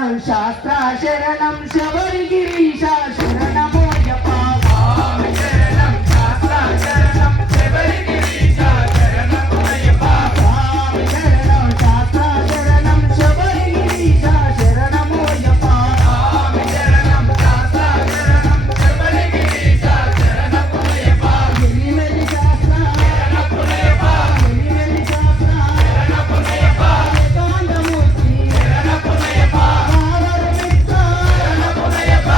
శరణం శాస్త్ర శరణం శబరిగిరీశ శరణమోయప్ప స్వామి శరణం శాస్త్ర శరణం శబరిగిరీశ శరణమోయప్ప స్వామి శరణం శాస్త్ర శరణం శబరిగిరీశ శరణమోయప్ప స్వామి శరణం శాస్త్ర శరణం శబరిగిరీశ శరణమోయప్ప ఎలివెలి శాస్త్ర శరణమోయప్ప ఎలివెలి శాస్త్ర శరణమోయప్ప ఏకాంతమూర్తి శరణమోయప్ప భావరమిత్ర శరణమోయప్ప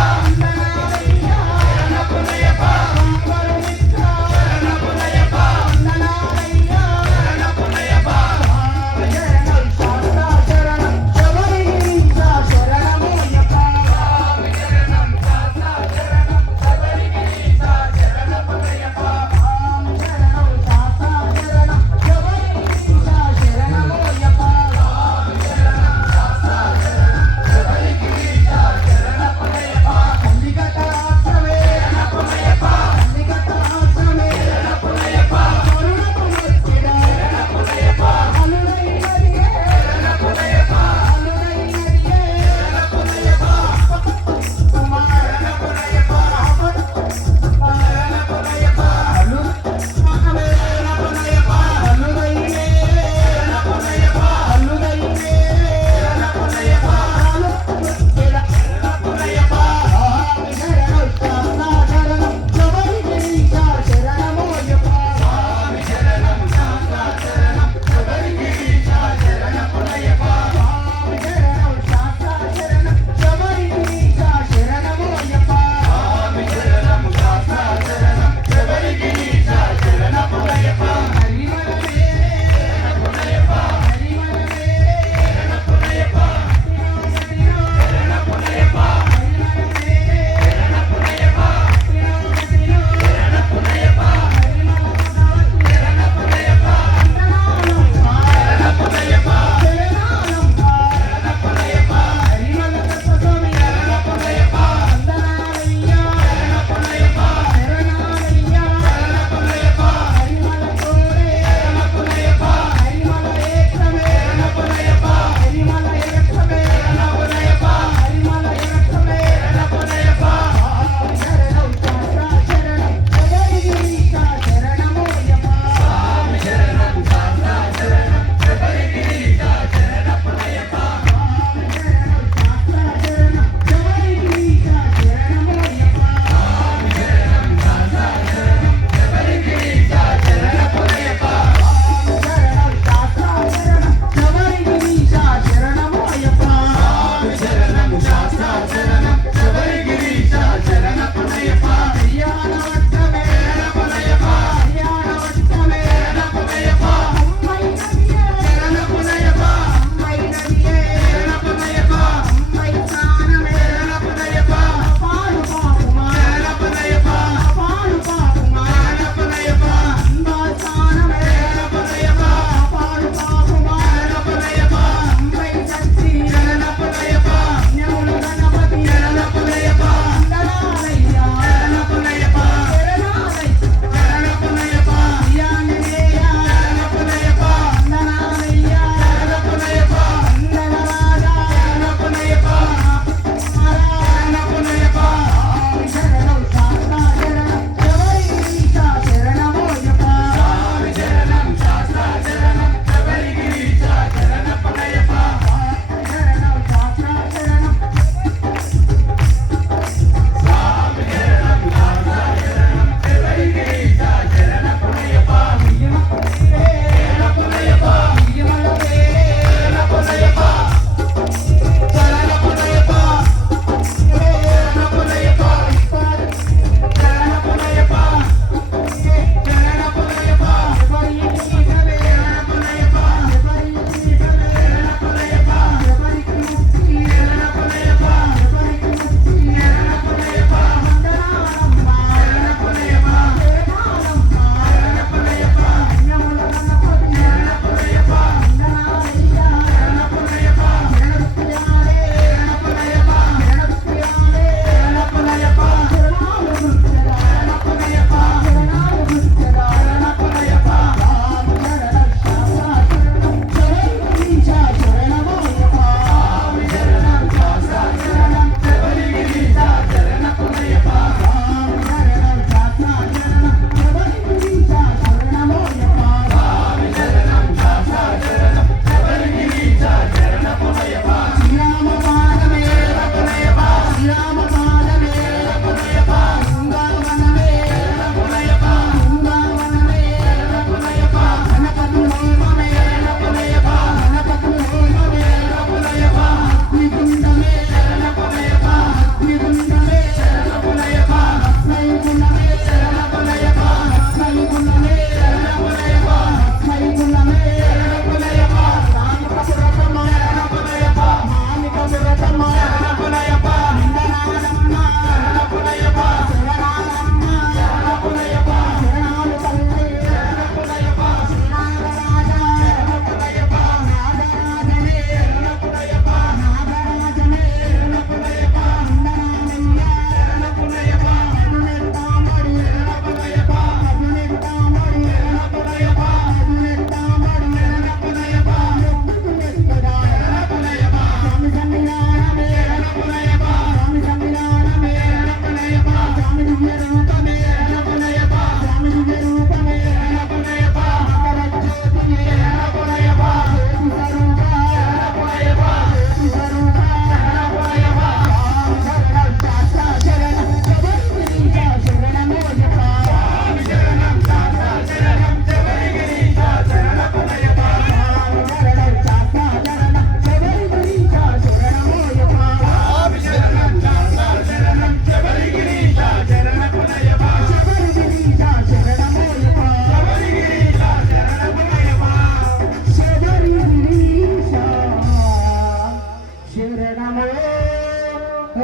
శరణమో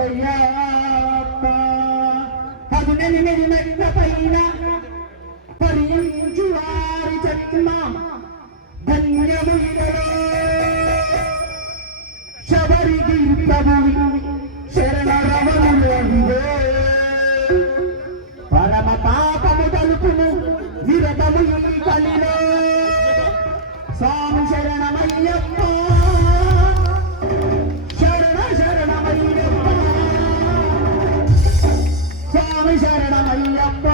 అయ్యప్ప. 18 మెట్ల పైన పరించు వారి జన్మ ధన్యములలో శబరికి ప్రభువి శరణరమణులో పరమ పాపము తలుపును విరతము ఈ కలిలో స్వామి శరణమయ్యప్ప శరణ శరణమయ్యప్ప స్వామి శరణమయ్యప్ప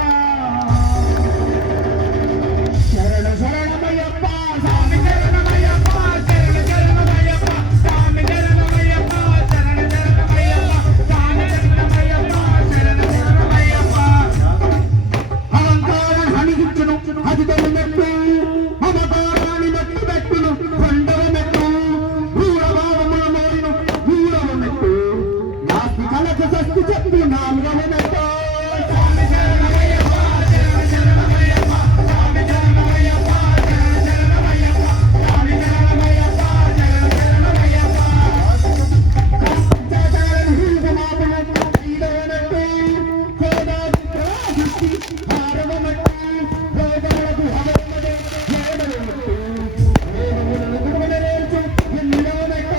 శరణ శరణమయ్యప్ప స్వామి శరణమయ్యప్ప శరణ శరణమయ్యప్ప స్వామి శరణమయ్యప్ప శరణ శరణమయ్యప్ప స్వామి శరణమయ్యప్ప శరణ శరణమయ్యప్ప. అలంకార హనిగిచ్చును అది తొలిమెట్టు మమకారాన్ని మెట్టు మెట్టును కొండవ మెట్టు భూరభావముల మోరిను భూరవ మెట్టు నాస్తి కలకు సస్తి చెప్పి నాలుగవ మెట్టు స్వామి శరణమయ్యప్ప శరణ శరణమయ్యప్ప స్వామి శరణమయ్యప్ప శరణ శరణమయ్యప్ప స్వామి శరణమయ్యప్ప శరణ శరణమయ్యప్ప. చేతారని హీసమాపన ఐదవ మెట్టు కోదాది ప్రాశస్తి ఆరవ మెట్టు రోగాలకు హవమదే ఏడవ మెట్టు వేదములను గురువనేర్చు ఎనిమిదవ మెట్టు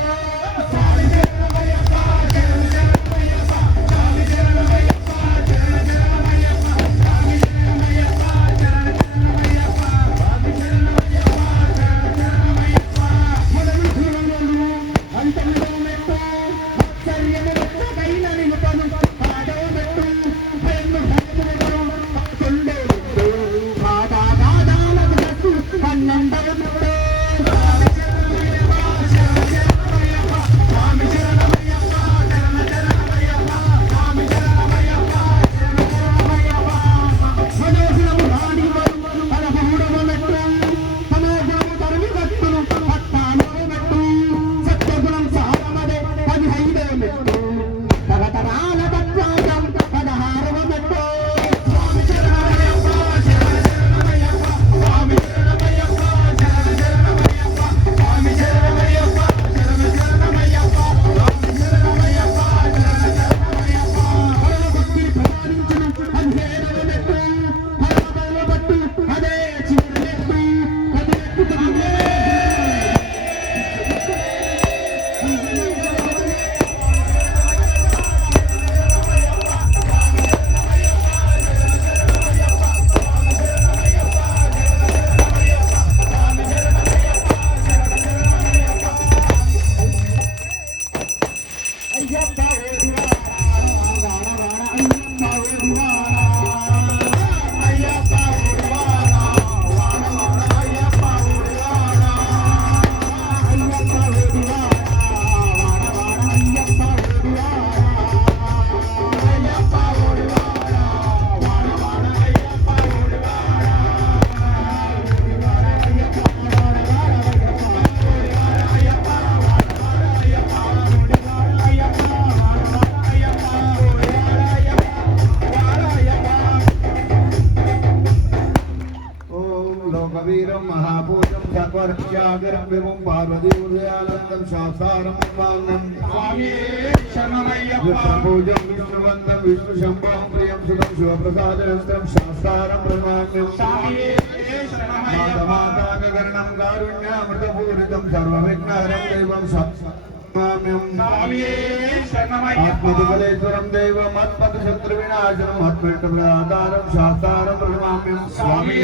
స్వామి శరణమయ్యప్ప శరణ శరణమయ్యప్ప స్వామి శరణమయ్యప్ప శరణ శరణమయ్యప్ప స్వామి శరణమయ్యప్ప శరణ శరణమయ్యప్ప స్వామి శరణమయ్యప్ప శరణ శరణమయ్యప్ప. మొదలు ధీరులు అంతమిదవ మెట్టు ఆశ్చర్యము మెట్టకైన నిలుపను ఆడవ మెట్టు భయము భయములను తొండే మెట్టు పాదాలకు మెట్టు పన్నెండవ మెట్టు స్వామి శరణమయ్యప్ప శరణ శరణమయ్యప్ప స్వామి శరణమయ్యప్ప శరణ శరణమయ్యప్ప స్వామి శరణమయ్యప్ప శరణ శరణమయ్యప్ప. మనోహరము రాణి పదమూడవ మెట్టు మనోహరము తరిమి కట్టును 14వ మెట్టు సత్యగుణం సారమదే 15వ మెట్టు తరతరాల తత్వాజం 16వ మెట్టు స్వామి శరణమయ్యప్ప శరణ శరణమయ్యప్ప స్వామి శరణమయ్యప్ప శరణ శరణమయ్యప్ప స్వామి శరణమయ్యప్ప శరణ శరణమయ్యప్ప స్వామి శరణమయ్యప్ప శరణ శరణమయ్యప్ప. భక్తిని ప్రసాదించును 17వ మెట్టు పరమదైవ పట్టు అదే చివరి మెట్టు 18 అయ్యప్ప लोकवीरं महापूजं सर्वरक्षाकरं विभुं पार्वतीपुरयानन्दं शास्तारं वाङ्गं స్వామి శరణమయ్యప్ప विष्णुपूजं विष्णुवन्दं विष्णुशम्भं प्रियं सुतं शिवप्रसादनन्दं शास्तारं प्रणमाम्यं స్వామి శరణమయ్యప్ప मातमाताकर्णं कारुण्यामृतपूरितं सर्वविघ्नहरं दैवं शास्ताम्यं స్వామి శరణమయ్యప్ప आत्मदुबलेश्वरं दैवम् आत्मशत्रुविनाशनम् आत्मेष्टप्रदातारं शास्तारं प्रणमाम्यं స్వామి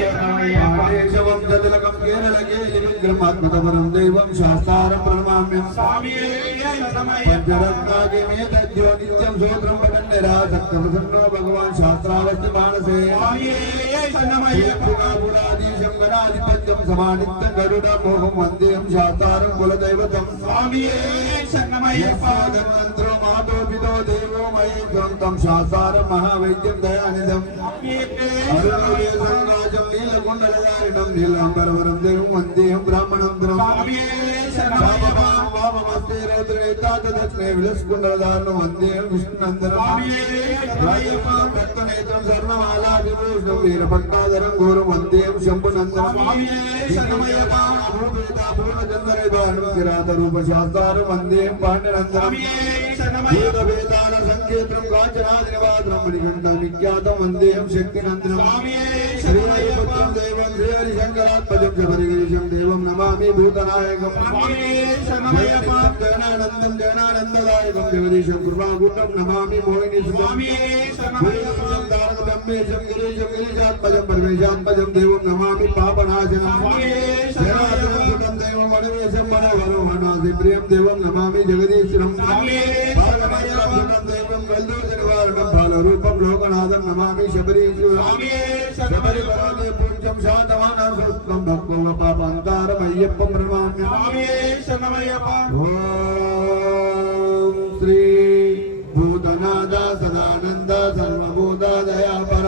శరణమయ్యప్ప केशवं जतिलकं केरलकेलिविग्रहम् आत्मतपरं दैवं शास्तारं प्रणमाम्यं స్వామి శరణమయ్యప్ప पञ्चरत्नागिमेतद्यो नित्यं सूत्रं पठन्निरासक्तप्रसन्नो भगवान् शास्त्रावस्थि मानसे స్వామి శరణమయ్యప్ప पुराधीशं गणाधिपत्यं समानित्यं गरुडमोहं वन्देहं शास्तारं कुलदैवतं స్వామి శరణమయ్యప్ప यस्मादनन्तरो मातोपितो देवो महेश्वरं तं शास्तारं महावैद्यं दयानिधम् अरुणोदयसंराजं नीलकुण्डलधारिणं नीलाम्बरवरं देवं वन्देहं ब्राह्मणं స్వామి శరణమయ్యప్ప वामम నమస్తే రేత్రేతాత దక్షిణే విలస్కుండలదాను వందే విష్ణునందనం భక్తనేత్రం సర్వమాలా విభూషణం వీరభట్టాధరం ఘోరం వందే శంభునందనం పూర్ణచంద్రదానం కిరాత రూప శాస్త్రం వందే పాండనందనం వేదాన సంకేతం కాంచనాది నివాదనం మణికంఠం విఖ్యాతం వందేహం శక్తినందనం శ్రీపుత్రం దేవం శ్రీహరిశంకరాత్మజం శబరిగిరీశం దేవం నమామి భూతనాయకం జగనానందం జగనానందదాయకం జగదీశం కృపాగుండం నమామి మోహిని దంబేశం గిరీశం గిరీశాత్మజం పరమేశాత్మజం దేవం నమామి పాపనాశనం జనార్దనం దేవం అణవేశం మనోహరం మనాసి ప్రియం దేవం నమామి జగదీశ్వరం దేవం కల్దూర్జ నివారణం బాలరూపం లోకనాథం నమామి శబరీశ్వరం శబరిపరాదే పుంజం శాంతమానం సుత్వం భక్తం పాపాంతారం అయ్యప్పం నమామ్యం ఓం శ్రీ భూతనాథ సదానంద సర్వభూత దయాపర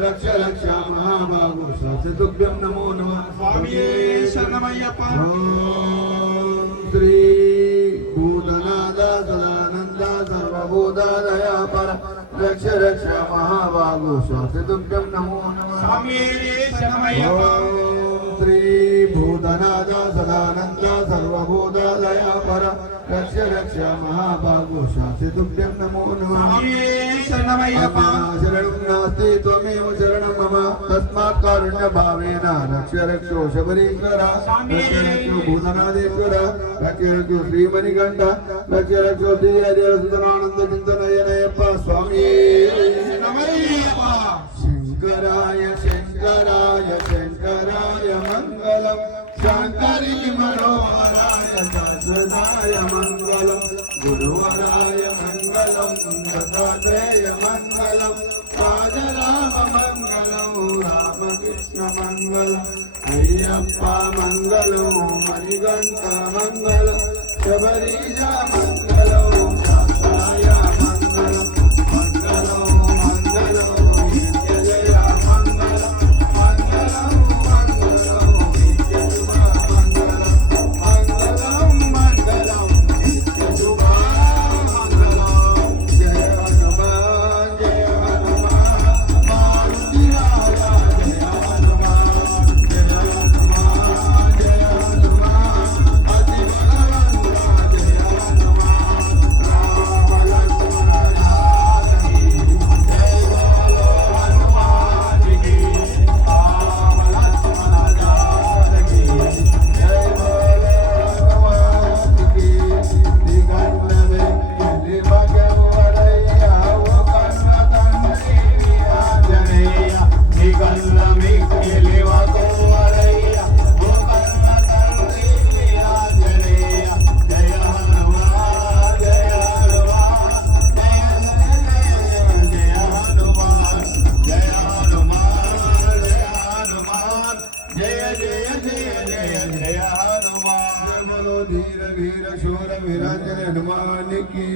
రక్ష రక్ష మహాబాహు సతుభ్యం నమో నమః ఓం శ్రీ భూతనాథ సదానంద సర్వభూత దయాపర రక్ష రక్ష మహాబాహు సతుభ్యం నమో నమః ఓం శ్రీ భూతనాథ సదానంద సర్వభూత దయాపర రక్ష రక్ష మహాబాహు శాసితుభ్యం నమో నమః శరణం నాస్తి త్వమేవ శరణం మమ తస్మాత్ కారుణ్య భావేన రక్ష రక్షో శబరీశ్వర రక్ష రక్షో భూతనాథేశ్వర రక్ష రక్షో శ్రీమణికంఠ రక్ష రక్షో శ్రీహరిసుతనానంద చింతనయనయప్ప స్వామి శంకరాయ శంకరాయ శంకరాయ మంగళం శంకరీ మనోహరాయ శాశ్వతాయ మంగళం గురువరాయ మంగళం దత్తాత్రేయ మంగళం రాజరామ మంగళం రామకృష్ణ మంగళం అయ్యప్ప మంగళం మణికంఠ మంగళం శబరీశ మంగళం శాస్త్రాయ మంగళం మంగళం మంగళం धीर वीर शूर वीरांजन हनुमान की